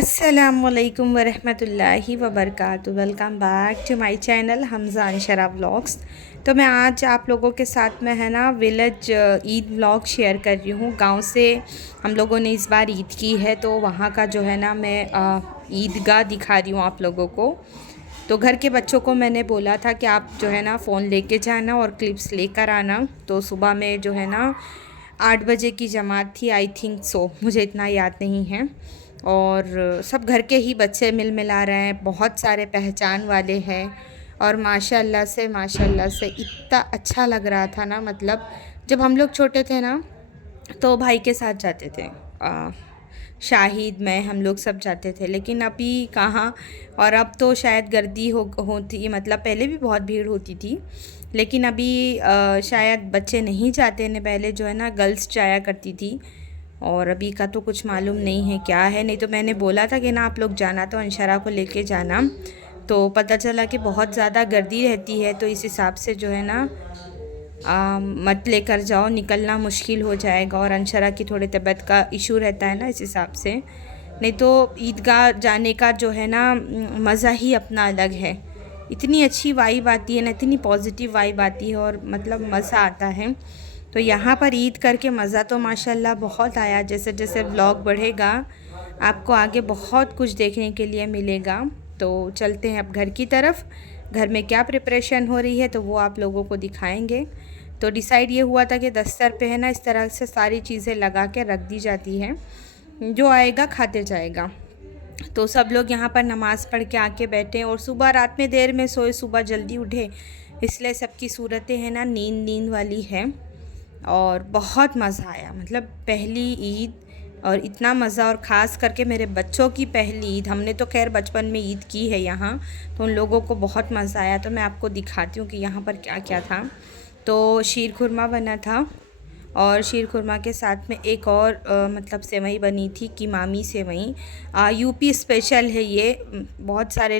अस्सलामुअलैकुम वरहमतुल्लाहि वबरकातुहू। Welcome back to my channel Hamza Anshara vlogs. तो मैं आज आप लोगों के साथ में है ना विलेज ईद व्लॉग शेयर कर रही हूँ। गांव से हम लोगों ने इस बार ईद की है, तो वहाँ का जो है ना मैं ईदगाह दिखा रही हूँ आप लोगों को। तो घर के बच्चों को मैंने बोला था कि आप जो है ना फ़ोन लेके जाना और क्लिप्स लेकर आना। तो सुबह में जो है ना 8 बजे की जमात थी, आई थिंक सो, मुझे इतना याद नहीं है। और सब घर के ही बच्चे मिल मिला रहे हैं, बहुत सारे पहचान वाले हैं। और माशाल्लाह से इतना अच्छा लग रहा था ना, मतलब जब हम लोग छोटे थे ना तो भाई के साथ जाते थे, शाहिद में हम लोग सब जाते थे, लेकिन अभी कहाँ। और अब तो शायद गर्दी होती, मतलब पहले भी बहुत भीड़ होती थी, लेकिन अभी शायद बच्चे नहीं जाते हैं। पहले जो है ना गर्ल्स जाया करती थी, और अभी का तो कुछ मालूम नहीं है क्या है। नहीं तो मैंने बोला था कि ना आप लोग जाना, तो अंशरा को लेके जाना। तो पता चला कि बहुत ज़्यादा गर्दी रहती है, तो इस हिसाब से जो है ना मत लेकर जाओ, निकलना मुश्किल हो जाएगा। और अंशरा की थोड़ी तबीयत का इशू रहता है ना, इस हिसाब से। नहीं तो ईदगाह जाने का जो है ना मज़ा ही अपना अलग है। इतनी अच्छी वाइब आती है ना, इतनी पॉजिटिव वाइब आती है, और मतलब मज़ा आता है। तो यहाँ पर ईद करके मज़ा तो माशाल्लाह बहुत आया। जैसे जैसे व्लॉग बढ़ेगा आपको आगे बहुत कुछ देखने के लिए मिलेगा। तो चलते हैं अब घर की तरफ। घर में क्या प्रिपरेशन हो रही है तो वो आप लोगों को दिखाएंगे। तो डिसाइड ये हुआ था कि दस्तर पे है ना इस तरह से सारी चीज़ें लगा के रख दी जाती हैं, जो आएगा खाते जाएगा। तो सब लोग यहाँ पर नमाज़ पढ़ के आके बैठे, और सुबह रात में देर में सोए, सुबह जल्दी उठे, इसलिए सबकी सूरतें हैं ना नींद नींद वाली है। और बहुत मज़ा आया, मतलब पहली ईद और इतना मज़ा। और ख़ास करके मेरे बच्चों की पहली ईद, हमने तो खैर बचपन में ईद की है यहाँ, तो उन लोगों को बहुत मज़ा आया। तो मैं आपको दिखाती हूँ कि यहाँ पर क्या क्या था। तो शीर खुरमा बना था, और शीर खुरमा के साथ में एक और मतलब सेवई बनी थी, कीमामी सेवई। यूपी स्पेशल है ये, बहुत सारे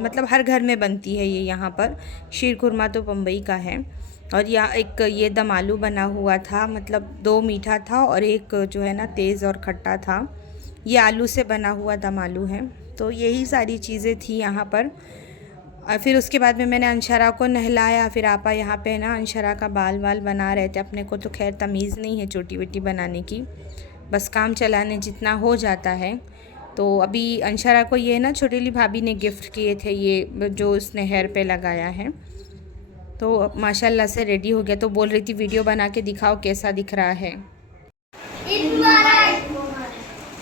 मतलब हर घर में बनती है ये यहाँ पर। शीर खुरमा तो बम्बई का है। और यहाँ एक ये दम आलू बना हुआ था, मतलब 2 मीठा था और एक जो है ना तेज़ और खट्टा था। ये आलू से बना हुआ दम आलू है। तो यही सारी चीज़ें थी यहाँ पर। और फिर उसके बाद में मैंने अंशरा को नहलाया। फिर आपा यहाँ पे ना अंशरा का बाल वाल बना रहे थे। अपने को तो खैर तमीज़ नहीं है चोटी वेटी बनाने की, बस काम चलाने जितना हो जाता है। तो अभी अंशरा को ये ना छोटी वाली भाभी ने गिफ्ट किए थे, ये जो उसने हेयर पे लगाया है। तो माशाल्लाह से रेडी हो गया। तो बोल रही थी वीडियो बना के दिखाओ कैसा दिख रहा है।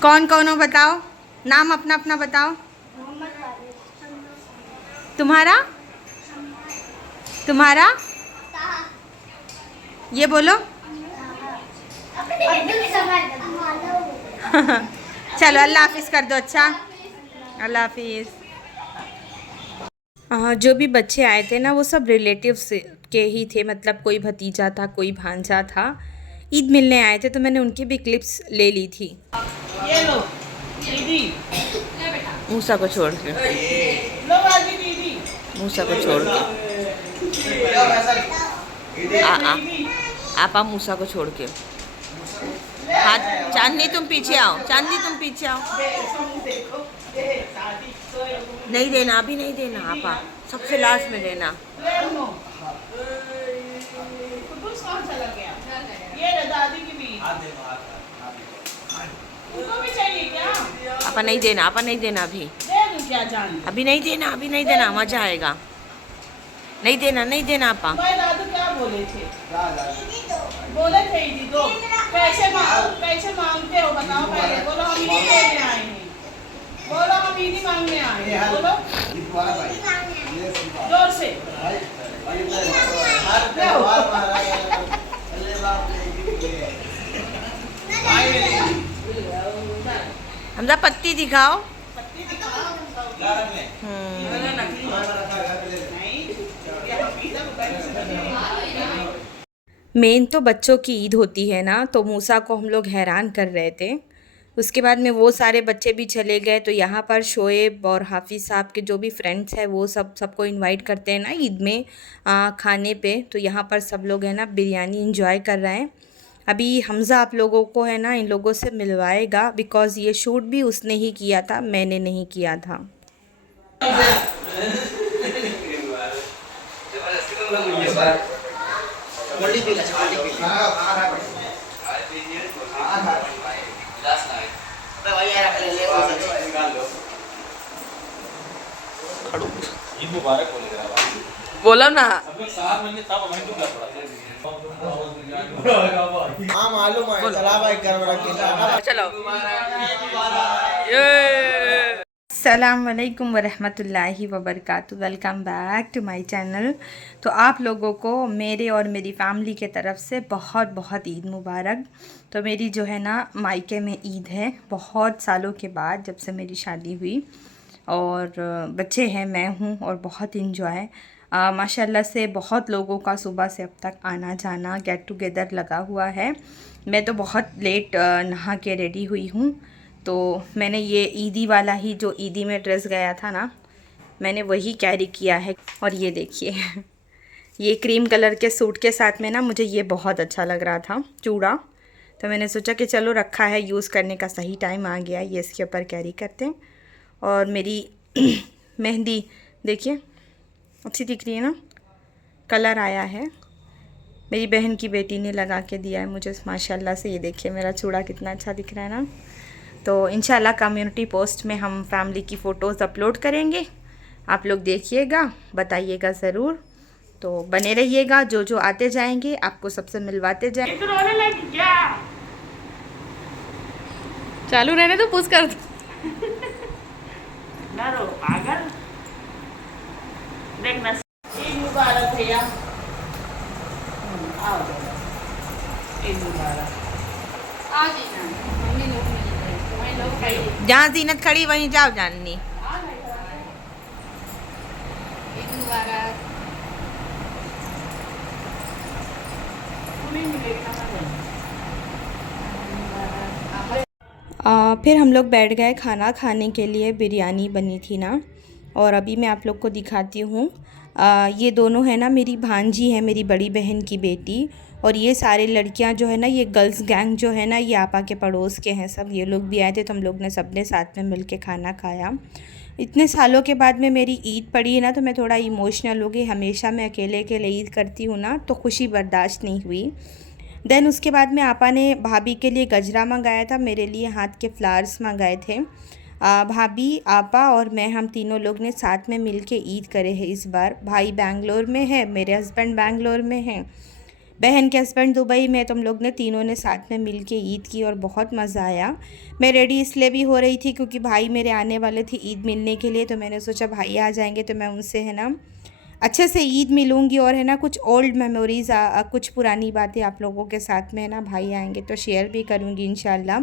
कौन कौन हो बताओ, नाम अपना अपना बताओ। तुम्हारा तुम्हारा ये बोलो। चलो अल्लाह हाफिज़ कर दो। अच्छा, अल्लाह हाफिज़। जो भी बच्चे आए थे ना वो सब रिलेटिव्स के ही थे, मतलब कोई भतीजा था, कोई भांजा था। ईद मिलने आए थे, तो मैंने उनकी भी क्लिप्स ले ली थी। ये लो दीदी, मूसा को छोड़ के, मूसा को छोड़ के आपा मूसा को छोड़ के। हाँ चांदनी तुम पीछे आओ, चांदनी तुम पीछे आओ। नहीं देना, अभी नहीं देना आपा, सबसे लास्ट में देना। आपा नहीं देना, आपा नहीं देना, अभी अभी नहीं देना, अभी नहीं देना, मजा आएगा। नहीं देना, नहीं देना आपा। दादू क्या बोले थे? बोले थे ईदी दो। कैसे मांगते हो बताओ पहले। बोलो हम ईदी लेने आए हैं, बोलो हम ईदी मांगने आए हैं, बोलो जोर से। हमजा पत्ती दिखाओ। मेन तो बच्चों की ईद होती है ना, तो मूसा को हम लोग हैरान कर रहे थे। उसके बाद में वो सारे बच्चे भी चले गए, तो यहाँ पर शोएब और हाफिज़ साहब के जो भी फ्रेंड्स हैं वो सबको इनवाइट करते हैं ना ईद में खाने पे। तो यहाँ पर सब लोग है ना बिरयानी इंजॉय कर रहे हैं। अभी हमज़ा आप लोगों को है ना इन लोगों से मिलवाएगा, बिकॉज़ ये शूट भी उसने ही किया था, मैंने नहीं किया था। बोला ना। हाँ मालूम है, चला भाई घर में रख के चलो। अस्सलाम वालेकुम वरहमतुल्लाहि वबरकातुहू। Welcome back to my channel. तो आप लोगों को मेरे और मेरी फैमिली के तरफ से बहुत बहुत ईद मुबारक। तो मेरी जो है ना मायके में ईद है, बहुत सालों के बाद जब से मेरी शादी हुई, और बच्चे हैं, मैं हूँ, और बहुत इंजॉय माशाल्लाह से बहुत लोगों का सुबह से अब तक आना जाना, गेट टुगेदर लगा हुआ है। मैं तो बहुत लेट नहा के रेडी हुई हूँ। तो मैंने ये ईदी वाला ही, जो ईदी में ड्रेस गया था ना, मैंने वही कैरी किया है। और ये देखिए ये क्रीम कलर के सूट के साथ में ना मुझे ये बहुत अच्छा लग रहा था, चूड़ा। तो मैंने सोचा कि चलो रखा है, यूज़ करने का सही टाइम आ गया, ये इसके ऊपर कैरी करते हैं। और मेरी मेहंदी देखिए अच्छी दिख रही है ना, कलर आया है, मेरी बहन की बेटी ने लगा के दिया है मुझे माशाल्लाह से। ये देखिए मेरा चूड़ा कितना अच्छा दिख रहा है ना। तो इंशाल्लाह कम्युनिटी पोस्ट में हम फैमिली की फ़ोटोज़ अपलोड करेंगे, आप लोग देखिएगा, बताइएगा ज़रूर। तो बने रहिएगा, जो जो आते जाएंगे आपको सबसे मिलवाते जाएंगे। तो रोने लगी क्या? चालू रहने तो पूछ कर। ना रो पागल। देखना ईद मुबारक भैया। आओ ईद मुबारक। आ जाना, मम्मी लोग मिल गए, तुम्हें लोग खाइए। जहाँ जीनत खड़ी वहीं जाओ जाननी। ईद मुबारक। तुम्हें मिलेगा ना। फिर हम लोग बैठ गए खाना खाने के लिए। बिरयानी बनी थी ना, और अभी मैं आप लोग को दिखाती हूँ। ये दोनों है ना मेरी भांजी है, मेरी बड़ी बहन की बेटी। और ये सारे लड़कियां जो है ना, ये गर्ल्स गैंग जो है ना, ये आपा के पड़ोस के हैं सब। ये लोग भी आए थे तो हम लोग ने सब ने साथ में मिल के खाना खाया। इतने सालों के बाद में मेरी ईद पड़ी है ना, तो मैं थोड़ा इमोशनल हो गई। हमेशा मैं अकेले अकेले ईद करती हूँ ना, तो खुशी बर्दाश्त नहीं हुई। देन उसके बाद में आपा ने भाभी के लिए गजरा मंगाया था, मेरे लिए हाथ के फ्लावर्स मंगाए थे। भाभी, आपा और मैं, हम तीनों लोग ने साथ में मिल के ईद करे हैं इस बार। भाई बेंगलोर में है, मेरे हस्बैंड बेंगलोर में हैं, बहन के हस्बैंड दुबई में। तो हम लोग ने तीनों ने साथ में मिल के ईद की और बहुत मज़ा आया। मैं रेडी इसलिए भी हो रही थी क्योंकि भाई मेरे आने वाले थे ईद मिलने के लिए। तो मैंने सोचा भाई आ जाएंगे तो मैं उनसे है ना अच्छे से ईद मिलूँगी, और है ना कुछ ओल्ड मेमोरीज़, कुछ पुरानी बातें आप लोगों के साथ में है ना भाई आएंगे तो शेयर भी करूँगी इंशाल्लाह,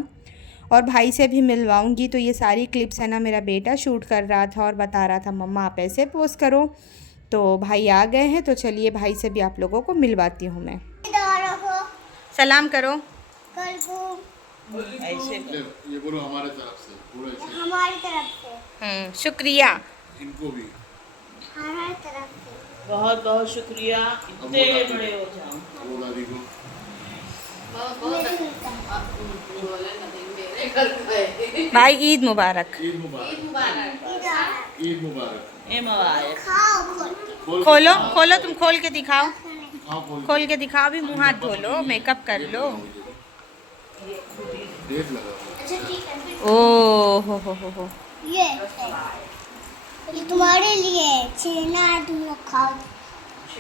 और भाई से भी मिलवाऊँगी। तो ये सारी क्लिप्स है ना मेरा बेटा शूट कर रहा था और बता रहा था मम्मा आप ऐसे पोस्ट करो। तो भाई आ गए हैं, तो चलिए भाई से भी आप लोगों को मिलवाती हूँ मैं। सलाम करो। ऐसे ये बोलो हमारे तरफ से, पूरा ऐसे। हमारी तरफ से, शुक्रिया। इनको भी हमारी तरफ से। बहुत बहुत शुक्रिया, इतने बड़े हो जाओ। वो दादी को भाई ईद मुबारक। ईद मुबारक, ईद मुबारक। ए मुबारक। खाओ खोल के। खोलो खोलो, तुम खोल के दिखाओ, दिखाओ खोल खोल के दिखाओ। भी मुँह हाथ धो लो, मेकअप कर लो। डेट लगा अच्छा ठीक है। ओ हो। ये तुम्हारे लिए छेना है, तुम लोग खाओ।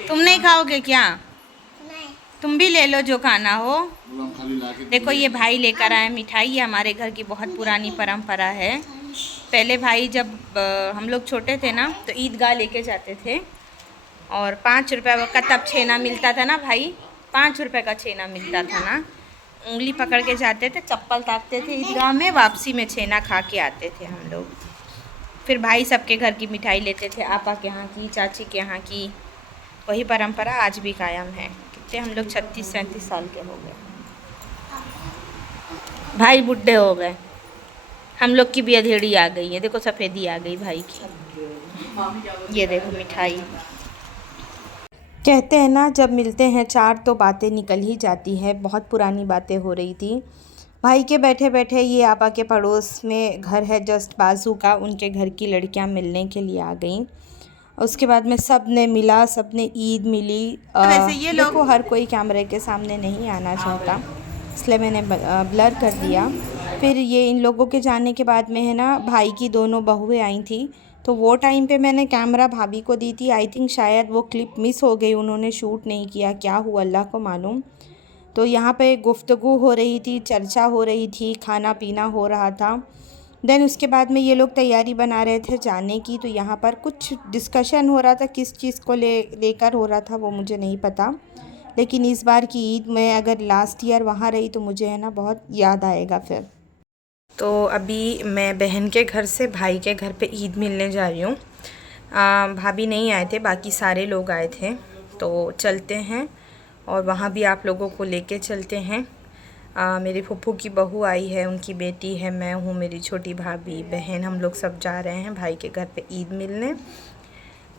तुम नहीं खाओगे क्या? नहीं, तुम भी ले लो जो खाना हो। बोलो हम खाली लाके देखो ये भाई लेकर आए मिठाई, ये हमारे घर की बहुत पुरानी परंपरा है। पहले भाई जब हम लोग छोटे थे ना, तो ईदगाह लेके जाते थे, और 5 रुपये का तब छेना मिलता था ना भाई, 5 रुपये का छेना मिलता था ना। उंगली पकड़ के जाते थे, चप्पल ताकते थे ईदगाह में, वापसी में छेना खा के आते थे हम लोग। फिर भाई सबके घर की मिठाई लेते थे, आपा के यहाँ की, चाची के यहाँ की। वही परंपरा आज भी कायम है। कितने हम लोग 36-37 साल के हो गए, भाई बुढ़े हो गए, हम लोग की भी अधेड़ी आ गई है। देखो सफ़ेदी आ गई भाई की। ये देखो मिठाई। कहते हैं ना, जब मिलते हैं चार तो बातें निकल ही जाती है। बहुत पुरानी बातें हो रही थी। भाई के बैठे बैठे ये आपा के पड़ोस में घर है जस्ट बाजू का, उनके घर की लड़कियां मिलने के लिए आ गईं। उसके बाद में सब ने मिला, सब ने ईद मिली। वैसे ये लोग देखो हर कोई कैमरे के सामने नहीं आना चाहता, इसलिए मैंने ब्लर कर दिया। फिर ये इन लोगों के जाने के बाद में है ना, भाई की दोनों बहुएं आई थी, तो वो टाइम पे मैंने कैमरा भाभी को दी थी। आई थिंक शायद वो क्लिप मिस हो गई, उन्होंने शूट नहीं किया, क्या हुआ अल्लाह को मालूम। तो यहाँ पे गुफ्तगू हो रही थी, चर्चा हो रही थी, खाना पीना हो रहा था। देन उसके बाद में ये लोग तैयारी बना रहे थे जाने की, तो यहाँ पर कुछ डिस्कशन हो रहा था, किस चीज़ को लेकर हो रहा था वो मुझे नहीं पता। लेकिन इस बार की ईद में अगर लास्ट ईयर वहाँ रही तो मुझे है ना बहुत याद आएगा फिर। तो अभी मैं बहन के घर से भाई के घर पे ईद मिलने जा रही हूँ। भाभी नहीं आए थे, बाकी सारे लोग आए थे, तो चलते हैं और वहाँ भी आप लोगों को लेके चलते हैं। मेरी फूफू की बहू आई है, उनकी बेटी है, मैं हूँ, मेरी छोटी भाभी, बहन, हम लोग सब जा रहे हैं भाई के घर पे ईद मिलने।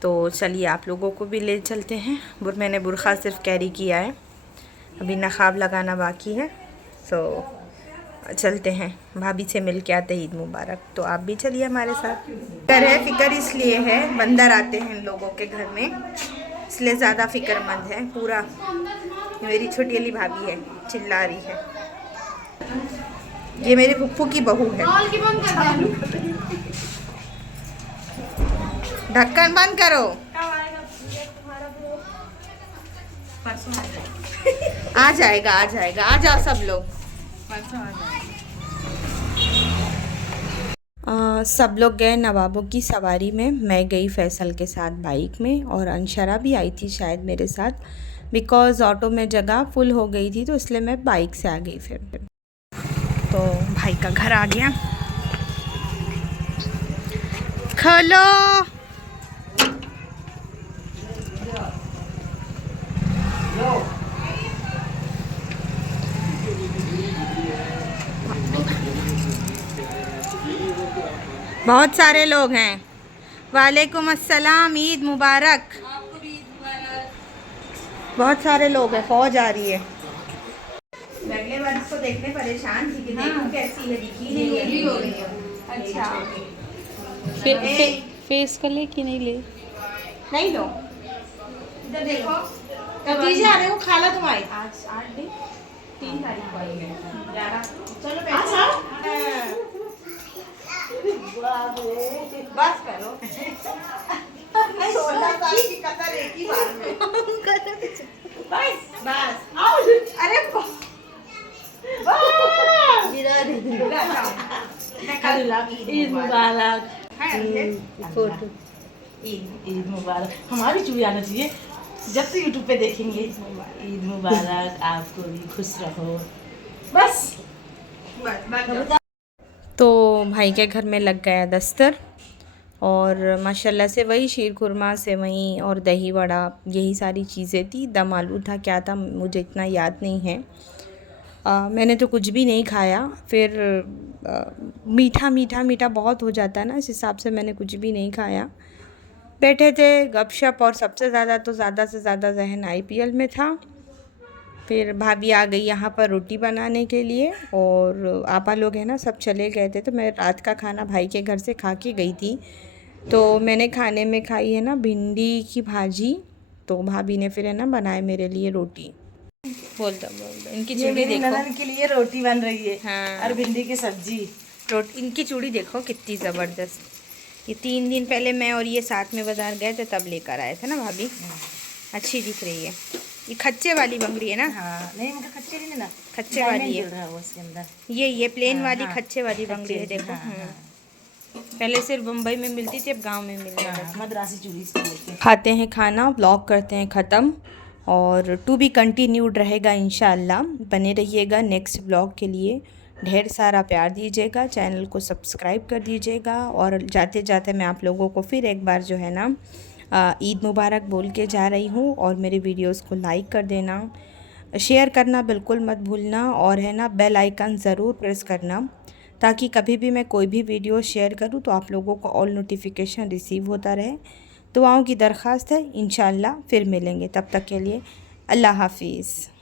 तो चलिए आप लोगों को भी ले चलते हैं। मैंने बुरखा सिर्फ कैरी किया है, अभी नकाब लगाना बाकी है। तो चलते हैं, भाभी से मिल के आते हैं। ईद मुबारक। तो आप भी चलिए हमारे साथ। फिक्र है, फिक्र इसलिए है बंदर आते हैं इन लोगों के घर में, इसलिए ज़्यादा फिक्रमंद है पूरा। मेरी छोटी वाली भाभी है, चिल्ला रही है। ये मेरे फुफ्फू की बहू है। ढक्कन बंद करो। आ जाएगा आ जाएगा, आ जाओ सब लोग। सब लोग गए नवाबों की सवारी में, मैं गई फैसल के साथ बाइक में, और अंशरा भी आई थी शायद मेरे साथ, बिकॉज़ ऑटो में जगह फुल हो गई थी, तो इसलिए मैं बाइक से आ गई। फिर तो भाई का घर आ गया। खोलो। बहुत सारे लोग हैं। वालेकुम अस्सलाम, ईद मुबारक। आपको भी ईद मुबारक। बहुत सारे लोग हैं, फौज आ रही है। अगले बार इसको देखने परेशान थी कि देखूं कैसी है, दिखी नहीं हो गई है। अच्छा, फेस कर ले कि नहीं ले? नहीं लो, इधर देखो। भतीजे आ रहे हो, खाला तुम आई? आज 8 दिन 3 तारीख को आई है। 11 चलो बस करो। 16 साल की कतर एक ही बार में। बस बस। अरे ईद मुबारक। फोटो ईद मुबारक। हमारी चूड़ी आना चाहिए जब से यूट्यूब पे देखेंगे। ईद मुबारक, आपको भी खुश रहो। बस तो भाई के घर में लग गया दस्तर, और माशाल्लाह से वही शीर खुरमा, सेवई और दही वड़ा, यही सारी चीज़ें थी। दम आलू था, क्या था मुझे इतना याद नहीं है। मैंने तो कुछ भी नहीं खाया। फिर मीठा मीठा मीठा बहुत हो जाता है ना, इस हिसाब से मैंने कुछ भी नहीं खाया। बैठे थे गपशप, और सबसे ज़्यादा तो ज़्यादा से ज़्यादा जहन IPL में था। फिर भाभी आ गई यहाँ पर रोटी बनाने के लिए, और आपा लोग हैं ना सब चले गए थे, तो मैं रात का खाना भाई के घर से खा के गई थी। तो मैंने खाने में खाई है ना भिंडी की भाजी, तो भाभी ने फिर है ना बनाए मेरे लिए रोटी। बोल दो इनकी चूड़ी देखो। ननद के लिए रोटी बन रही है। हाँ। और भिंडी की सब्जी। रोटी, इनकी चूड़ी देखो कितनी ज़बरदस्त। ये 3 दिन पहले मैं और ये साथ में बाज़ार गए थे, तब लेकर आए थे ना भाभी। अच्छी दिख रही है। ये खच्चे वाली बंगड़ी है ना? हाँ, नहीं मुझे खच्चे नहीं ना, खच्चे वाली है है वो उसके अंदर। ये प्लेन वाली हाँ, खच्चे वाली बंगड़ी है, देखो। हाँ, पहले सिर्फ मुंबई में मिलती थी, अब गांव में मिलने लगी। मद्रासी चूड़ी इसको बोलते हैं। खाते हैं खाना, व्लॉग करते हैं ख़त्म, और टू बी कंटिन्यूड रहेगा इंशाल्लाह। बने रहिएगा नेक्स्ट व्लॉग के लिए। ढेर सारा प्यार दीजिएगा, चैनल को सब्सक्राइब कर दीजिएगा। और जाते जाते मैं आप लोगों को फिर एक बार जो है ना ईद मुबारक बोल के जा रही हूँ। और मेरे वीडियोस को लाइक कर देना, शेयर करना बिल्कुल मत भूलना, और है ना बेल आइकन ज़रूर प्रेस करना, ताकि कभी भी मैं कोई भी वीडियो शेयर करूँ तो आप लोगों को ऑल नोटिफिकेशन रिसीव होता रहे। दुआओं की दरख्वास्त है। इंशाअल्लाह फिर मिलेंगे, तब तक के लिए अल्लाह हाफिज़।